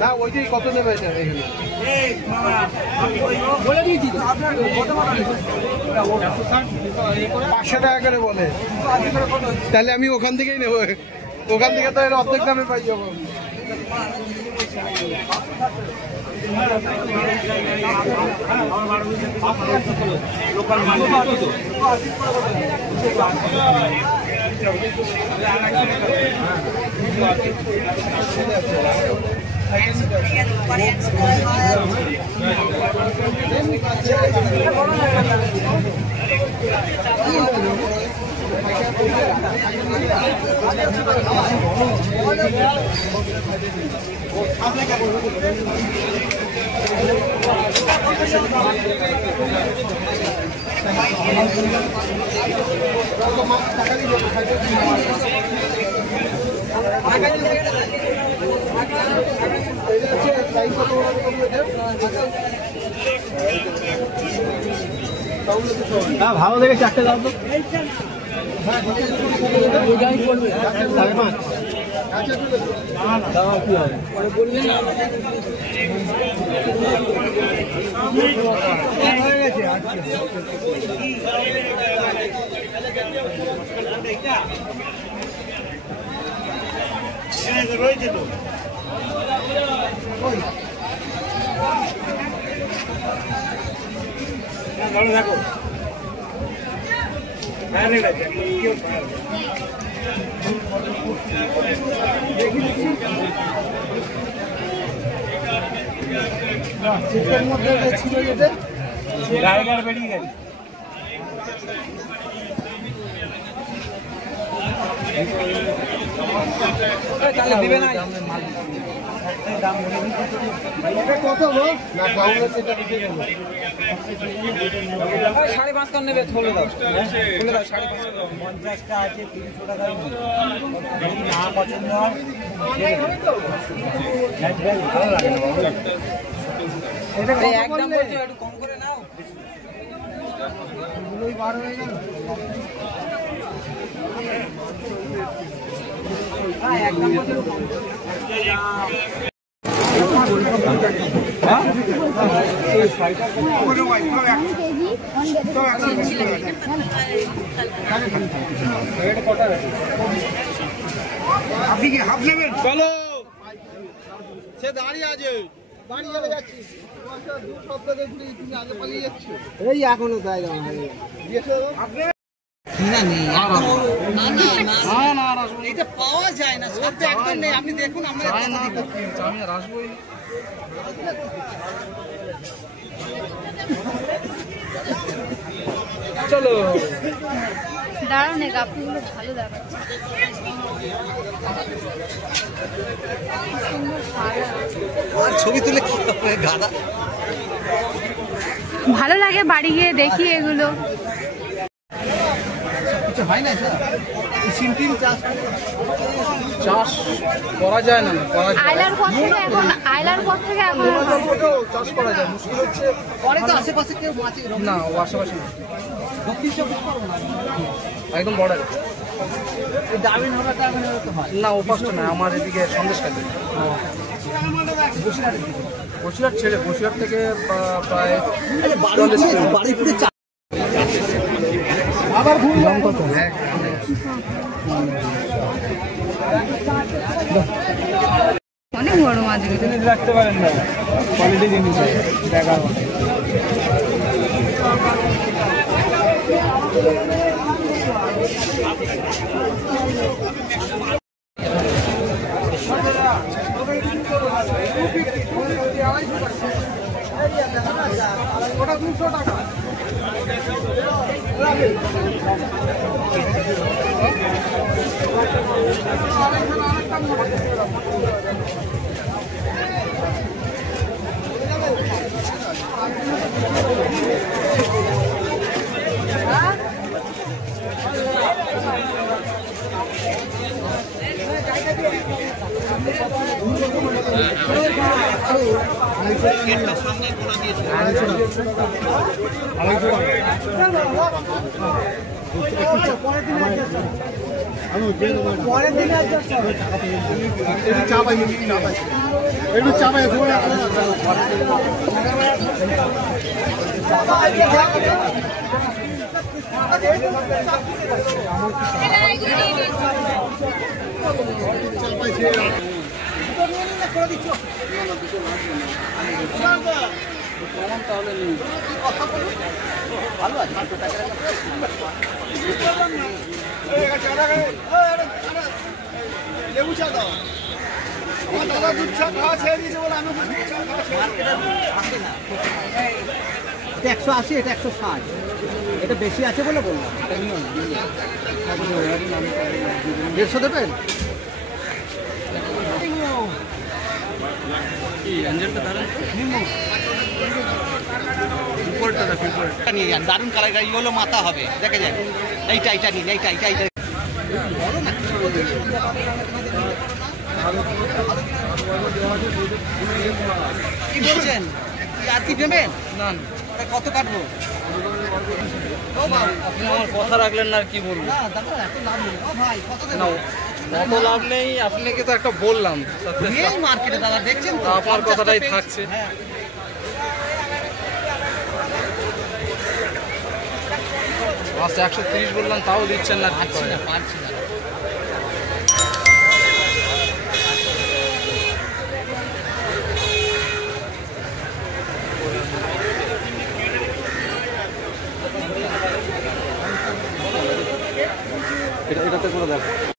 না ওইটাই কত নেবে এটা এখানে বলে দিয়েছি তো আপনার 500 টাকা করে বলে, তাহলে আমি ওখান থেকেই নেবো, ওখান থেকে তো এর অর্ধেক দামে পাই যাবো। ভালো দেখে চারটে দাও তো। রয়েছে তো ভালো থাকো। চিকের মধ্যে ছিল যেটা ড্রাইভার বেরিয়ে গেছে। দিবে না কত গো না গাউলে সেটা দিতে গেল 5.5 টাকা নেবে। থলে দাও 50টা আছে 300 টাকা যদি না পছন্দ হয় ভালো লাগে না এটা একদম বলছো একটু কম করে নাও। এগুলোই বার হয়ে গেল। হ্যাঁ একদম বলছো আপনি কি হাফ নেবেন? চলো সে দাঁড়িয়ে আছে, বাড়ি চলে যাচ্ছি। তুমি আগে পালিয়ে যাচ্ছ। এই এখনো তাই এটা পাওয়া যায় না, সব একদম নেই। আপনি দেখুন আমরা আসবোই। চলো দাঁড়ান গাছগুলো ভালো দেখাচ্ছে। ছবি তুলে গাদা ভালো লাগে, বাড়ি গিয়ে দেখি এগুলো। হয় না সিমটিম চাষ করা যায় না, আইলার পর থেকে এখন চাষ করা যায়। মুশকিল হচ্ছে অনেক আশেপাশে কেউ মাছ না, ও আশেপাশে না, একদম বর্ডার। দামিন হবে না, ও পাশটা না, আমার এদিকে সন্দেশ কাছে বসিরহাট ছেড়ে, বসিরহাট থেকে প্রায় আবার দাম কত? অনেক বড় মাছ জিনিস রাখতে পারেন না, কোয়ালিটি জিনিস দেখা। ওটা 200 টাকা। লেবু চা দাও। আমার দাদা দুধ চা খাওয়া ছেড়ে দিয়েছে বলে আমি দুধ চা খাওয়া ছেড়ে এটা 180, এটা 160, এটা বেশি আছে বলে বললাম। 150 দেবেন? দারুন কালার গাড়ি হলো মাথা হবে, দেখে যান। এইটা নিন, এইটা কি বলছেন? আর কি নেবেন? না, কত কাটবো? আপনি আমার কথা রাখলেন না, আর কি বলবো? না দাদা, এত লাভ নেই। ও ভাই, কত দেবেন? অত লাভ নেই, আপনাকে তো একটা বললাম। এই মার্কেটে দাদা দেখছেন তো, আপনার কথাটাই থাকছে। হ্যাঁ। লাস্ট 130 বললাম, তাও দিচ্ছেন না। পারছি না। এটাতে করে দেখো।